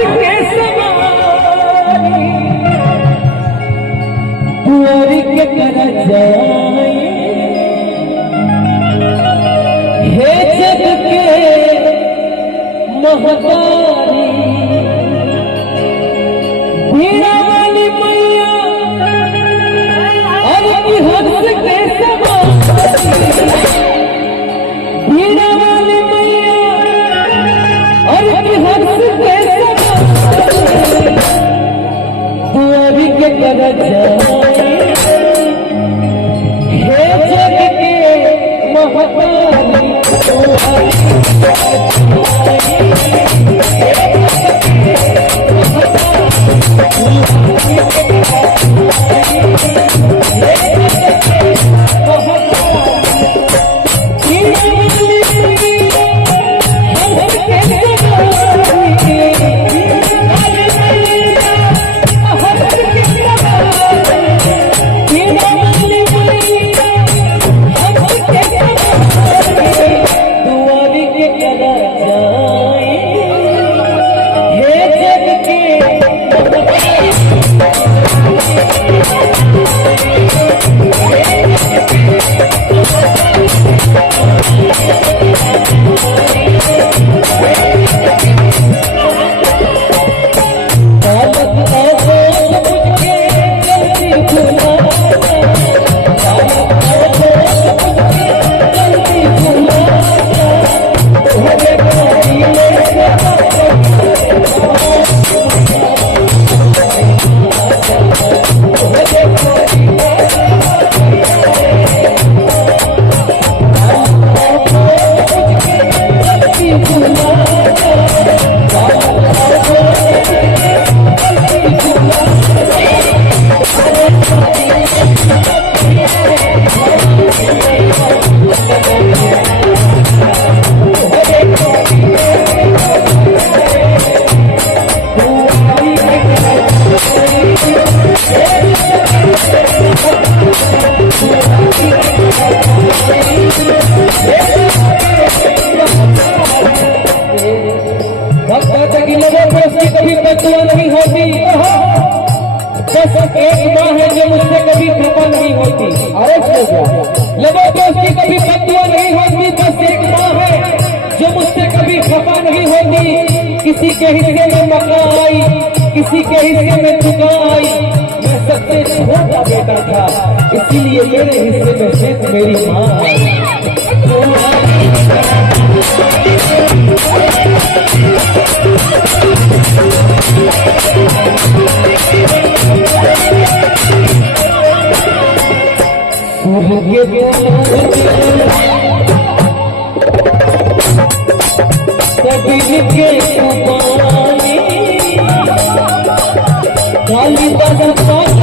के समानी दुआरी के कर जाए हे जग के महतारी बीड़ा वाली मैया और की हंस के समानी बीड़ा वाली मैया और की हंस के समानी दुआरी के कर जाए हे जग के महतारी कभी बदुआ नहीं होती, बस एक माँ है जो मुझसे कभी खफा नहीं होती। अरे लबों पे उसकी कभी बदुआ नहीं होती, बस एक माँ है जो मुझसे कभी खफा नहीं होती। किसी के हिस्से में मक्का आई, किसी के हिस्से में चुका आई, मैं सबसे छोटा बेटा था, इसीलिए मेरे हिस्से में सिर्फ मेरी माँ आई। कबीर के कुमारी कालिदास पागल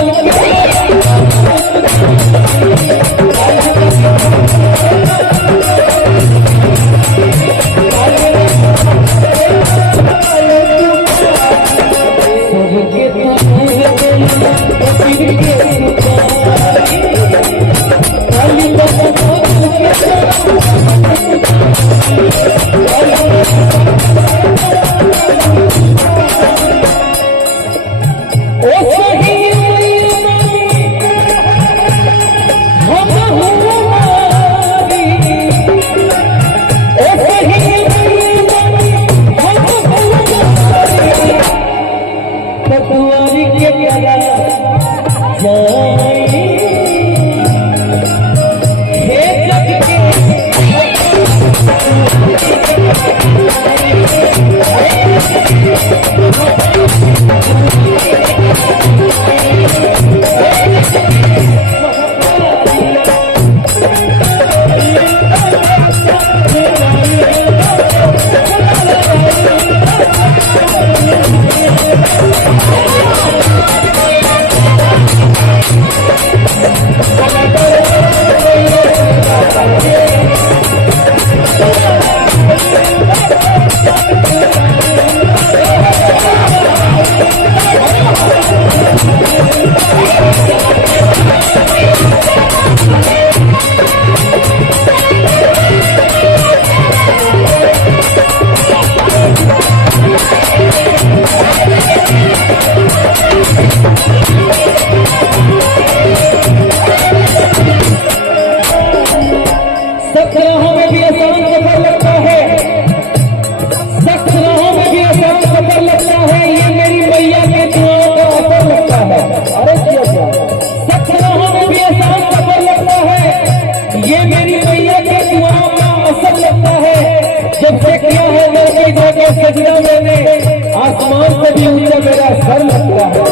आसमान से भी ऊंचा मेरा सर लगता है।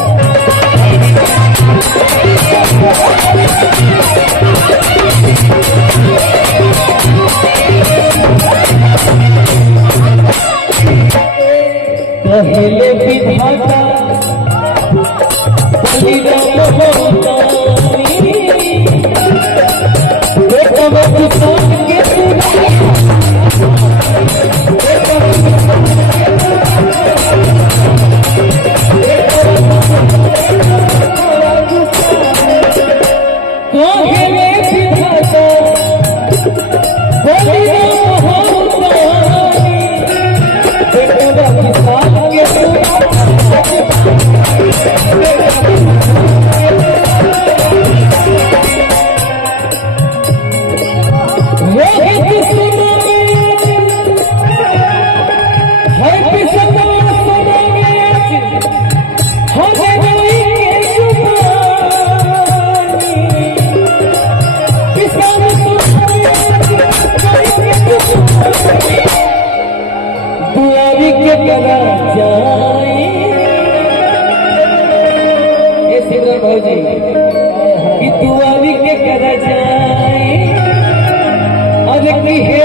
पहले विधाता बलिराम होतानी, बेटा मैं किसान के दुआरी के करा जाए सिमरन भाजी कि दुआरी के करा जाए अरे की है